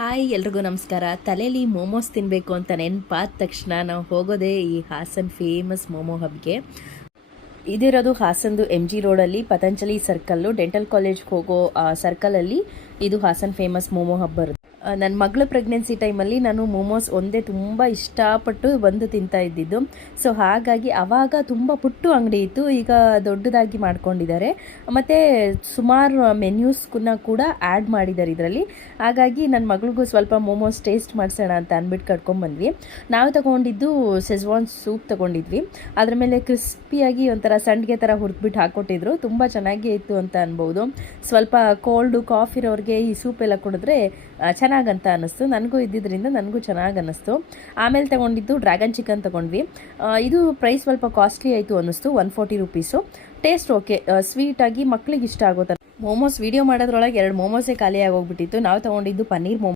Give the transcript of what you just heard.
Hi ಎಲ್ರಿಗೂ ನಮಸ್ಕಾರ. ತಲೆಯಲ್ಲಿ ಮೋಮೋಸ್ ತಿನ್ನಬೇಕು ಅಂತ ನೆನಪಾದ ತಕ್ಷಣ ನಾವು ಹೋಗೋದೇ ಈ ಹಾಸನ್ ಫೇಮಸ್ ಮೋಮೋ ಹಬ್ಗೆ. ಇದಿರೋದು ಹಾಸನ್ದು MG ರೋಡಲ್ಲಿ ಪತಂಜಲಿ ಸರ್ಕಲ್ಲು, ಡೆಂಟಲ್ ಕಾಲೇಜ್ಗೆ ಹೋಗೋ ಸರ್ಕಲಲ್ಲಿ ಇದು ಹಾಸನ್ ಫೇಮಸ್ ಮೋಮೋ ಹಬ್ ಬರುತ್ತೆ. ನನ್ನ ಮಗಳ ಪ್ರೆಗ್ನೆನ್ಸಿ ಟೈಮಲ್ಲಿ ನಾನು ಮೋಮೋಸ್ ಒಂದೇ ತುಂಬ ಇಷ್ಟಪಟ್ಟು ಬಂದು ತಿಂತಾ ಇದ್ದಿದ್ದು. ಸೊ ಹಾಗಾಗಿ ಆವಾಗ ತುಂಬ ಪುಟ್ಟು ಅಂಗಡಿ ಇತ್ತು, ಈಗ ದೊಡ್ಡದಾಗಿ ಮಾಡ್ಕೊಂಡಿದ್ದಾರೆ. ಮತ್ತು ಸುಮಾರು ಮೆನ್ಯೂಸ್ನ ಕೂಡ ಆ್ಯಡ್ ಮಾಡಿದ್ದಾರೆ ಇದರಲ್ಲಿ. ಹಾಗಾಗಿ ನನ್ನ ಮಗಳಿಗೂ ಸ್ವಲ್ಪ ಮೋಮೋಸ್ ಟೇಸ್ಟ್ ಮಾಡಿಸೋಣ ಅಂತ ಅಂದ್ಬಿಟ್ಟು ಕಟ್ಕೊಂಡ್ಬಂದ್ವಿ. ನಾವು ತಗೊಂಡಿದ್ದು ಸೆಜ್ವಾನ್ ಸೂಪ್ ತಗೊಂಡಿದ್ವಿ. ಅದ್ರ ಮೇಲೆ ಕ್ರಿಸ್ಪಿಯಾಗಿ ಒಂಥರ ಸಂಡಿಗೆ ಥರ ಹುರಿದ್ಬಿಟ್ಟು ಹಾಕ್ಕೊಟ್ಟಿದ್ರು. ತುಂಬ ಚೆನ್ನಾಗೇ ಇತ್ತು ಅಂತ ಅನ್ಬೋದು. ಸ್ವಲ್ಪ ಕೋಲ್ಡು ಕಾಫ್ ಇರೋರಿಗೆ ಈ ಸೂಪ್ ಎಲ್ಲ ಕುಡಿದ್ರೆ ಚೆನ್ನಾಗಂತ ಅನ್ನಿಸ್ತು. ನನಗೂ ಇದ್ದಿದ್ದರಿಂದ ನನಗೂ ಚೆನ್ನಾಗಿ ಅನ್ನಿಸ್ತು. ಆಮೇಲೆ ತೊಗೊಂಡಿದ್ದು ಡ್ರ್ಯಾಗನ್ ಚಿಕನ್ ತೊಗೊಂಡ್ವಿ. ಇದು ಪ್ರೈಸ್ ಸ್ವಲ್ಪ ಕಾಸ್ಟ್ಲಿ ಆಯಿತು ಅನ್ನಿಸ್ತು, 140 ರುಪೀಸು. ಟೇಸ್ಟ್ ಓಕೆ, ಸ್ವೀಟಾಗಿ ಮಕ್ಳಿಗೆ ಇಷ್ಟ ಆಗೋ ಥರ. ಮೋಮೋಸ್ ವೀಡಿಯೋ ಮಾಡೋದ್ರೊಳಗೆ 2 ಮೋಮೋಸೇ ಖಾಲಿ ಆಗೋಗ್ಬಿಟ್ಟಿತ್ತು. ನಾವು ತೊಗೊಂಡಿದ್ದು ಪನ್ನೀರ್ ಮೋಮೋ.